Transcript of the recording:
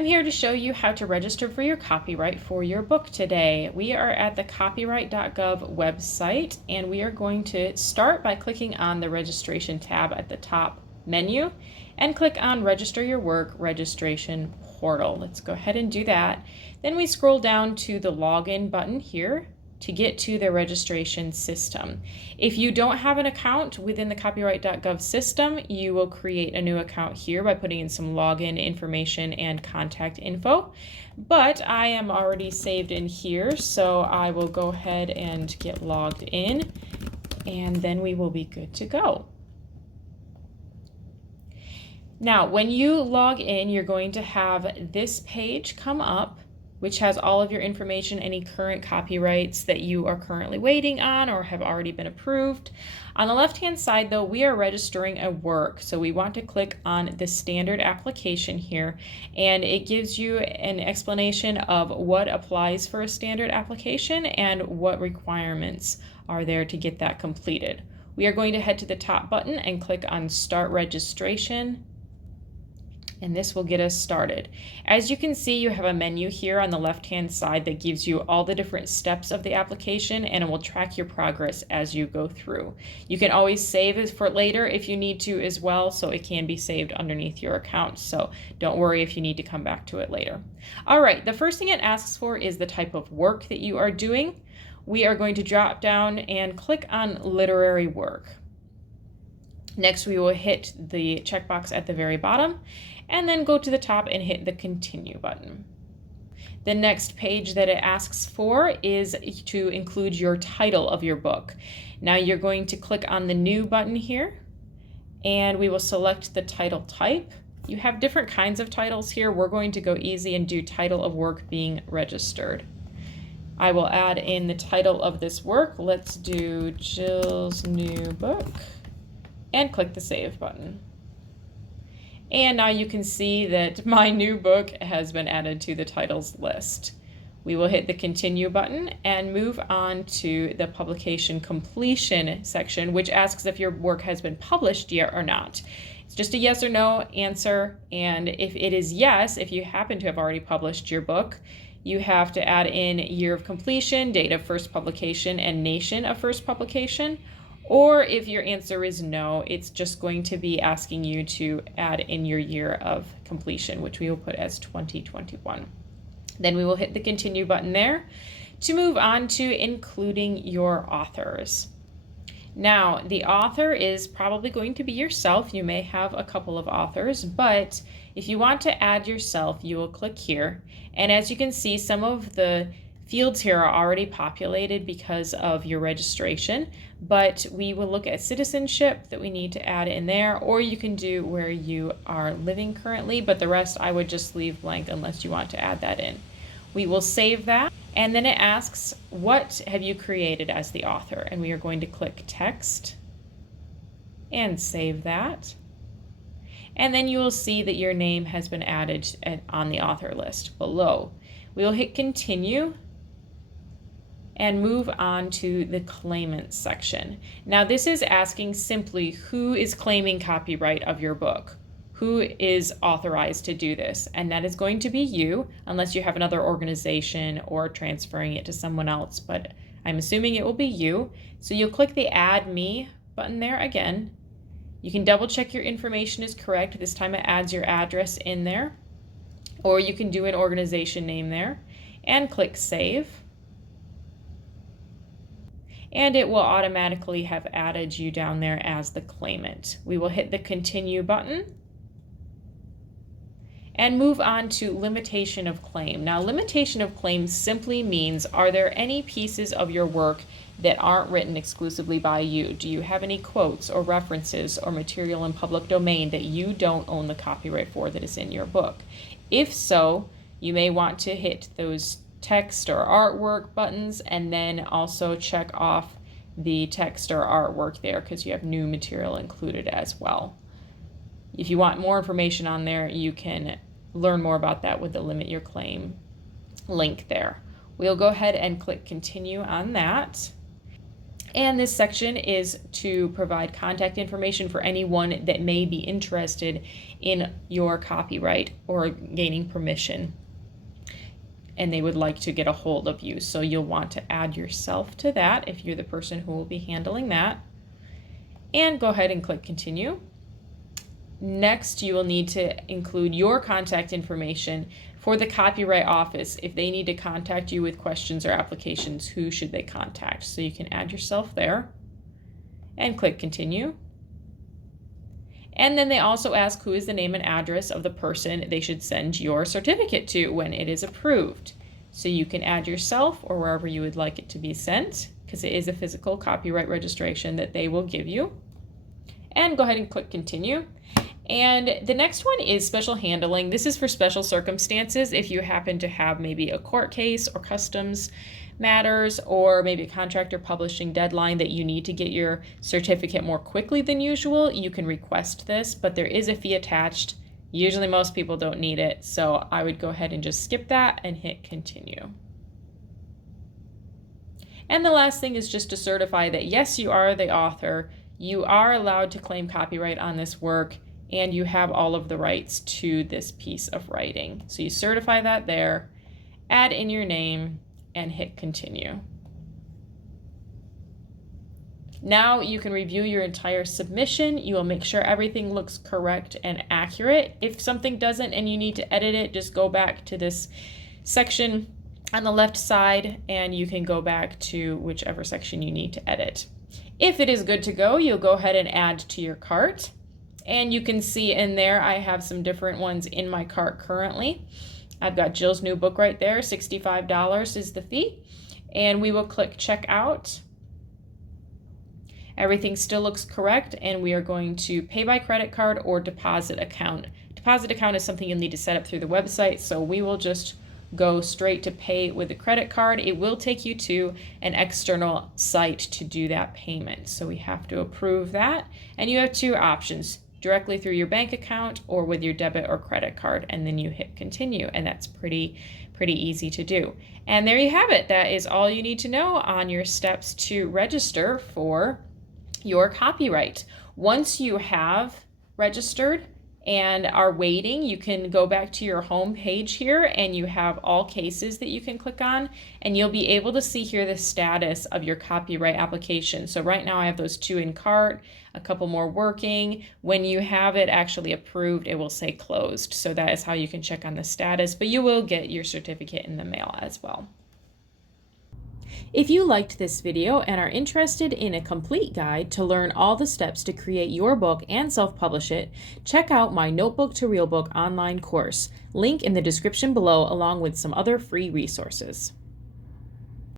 I'm here to show you how to register for your copyright for your book today. We are at the 𝗦𝗘𝗟𝗙-𝗣𝗨 website, and we are going to start by clicking on the registration tab at the top menu and click on Register Your Work Registration Portal. Let's go ahead and do that. Then we scroll down to the Login button here to get to the registration system. If you don't have an account within the copyright.gov system, you will create a new account here by putting in some login information and contact info. But I am already saved in here, so I will go ahead and get logged in, and then we will be good to go. Now, when you log in, you're going to have this page come up, which has all of your information, any current copyrights that you are currently waiting on or have already been approved. On the left-hand side, though, we are registering a work, so we want to click on the standard application here, and it gives you an explanation of what applies for a standard application and what requirements are there to get that completed. We are going to head to the top button and click on Start Registration, and this will get us started. As you can see, you have a menu here on the left-hand side that gives you all the different steps of the application, and it will track your progress as you go through. You can always save it for later if you need to as well, so it can be saved underneath your account, so don't worry if you need to come back to it later. All right, the first thing it asks for is the type of work that you are doing. We are going to drop down and click on literary work. Next, we will hit the checkbox at the very bottom, and then go to the top and hit the continue button. The next page that it asks for is to include your title of your book. Now you're going to click on the new button here, and we will select the title type. You have different kinds of titles here. We're going to go easy and do title of work being registered. I will add in the title of this work. Let's do Jill's new book, and click the save button. And now you can see that my new book has been added to the titles list. We will hit the continue button and move on to the publication completion section, which asks if your work has been published yet or not. It's just a yes or no answer, and if it is yes, if you happen to have already published your book, you have to add in year of completion, date of first publication, and nation of first publication. Or if your answer is no, it's just going to be asking you to add in your year of completion, which we will put as 2021. Then we will hit the continue button there to move on to including your authors. Now, the author is probably going to be yourself. You may have a couple of authors, but if you want to add yourself, you will click here. And as you can see, some of the fields here are already populated because of your registration, but we will look at citizenship that we need to add in there, or you can do where you are living currently, but the rest I would just leave blank unless you want to add that in. We will save that, and then it asks, what have you created as the author? And we are going to click text and save that. And then you will see that your name has been added on the author list below. We will hit continue and move on to the claimant section. Now this is asking simply who is claiming copyright of your book, who is authorized to do this, and that is going to be you, unless you have another organization or transferring it to someone else, but I'm assuming it will be you. So you'll click the Add Me button there again. You can double check your information is correct. This time it adds your address in there, or you can do an organization name there and click Save. And it will automatically have added you down there as the claimant. We will hit the continue button and move on to limitation of claim. Now, limitation of claim simply means, are there any pieces of your work that aren't written exclusively by you? Do you have any quotes or references or material in public domain that you don't own the copyright for that is in your book? If so, you may want to hit those text or artwork buttons, and then also check off the text or artwork there because you have new material included as well. If you want more information on there, you can learn more about that with the Limit Your Claim link there. We'll go ahead and click continue on that. And this section is to provide contact information for anyone that may be interested in your copyright or gaining permission, and they would like to get a hold of you. So you'll want to add yourself to that if you're the person who will be handling that. And go ahead and click continue. Next, you will need to include your contact information for the Copyright Office. If they need to contact you with questions or applications, who should they contact? So you can add yourself there and click continue. And then they also ask who is the name and address of the person they should send your certificate to when it is approved. So you can add yourself or wherever you would like it to be sent, because it is a physical copyright registration that they will give you. And go ahead and click continue. And the next one is special handling. This is for special circumstances. If you happen to have maybe a court case or customs matters, or maybe a contractor publishing deadline that you need to get your certificate more quickly than usual, you can request this, but there is a fee attached. Usually most people don't need it, so I would go ahead and just skip that and hit continue. And the last thing is just to certify that yes, you are the author, you are allowed to claim copyright on this work, and you have all of the rights to this piece of writing. So you certify that there, add in your name, and hit continue. Now you can review your entire submission. You will make sure everything looks correct and accurate. If something doesn't and you need to edit it, just go back to this section on the left side and you can go back to whichever section you need to edit. If it is good to go, you'll go ahead and add to your cart. And you can see in there, I have some different ones in my cart currently. I've got Jill's new book right there, $65 is the fee. And we will click checkout. Everything still looks correct, and we are going to pay by credit card or deposit account. Deposit account is something you'll need to set up through the website, so we will just go straight to pay with a credit card. It will take you to an external site to do that payment. So we have to approve that. And you have two options, directly through your bank account or with your debit or credit card, and then you hit continue, and that's pretty easy to do. And there you have it. That is all you need to know on your steps to register for your copyright. Once you have registered and are waiting, you can go back to your home page here and you have all cases that you can click on, and you'll be able to see here the status of your copyright application. So right now I have those 2 in cart, a couple more working. When you have it actually approved, it will say closed. So that is how you can check on the status, but you will get your certificate in the mail as well. If you liked this video and are interested in a complete guide to learn all the steps to create your book and self-publish it, check out my Notebook to Real Book online course, link in the description below, along with some other free resources.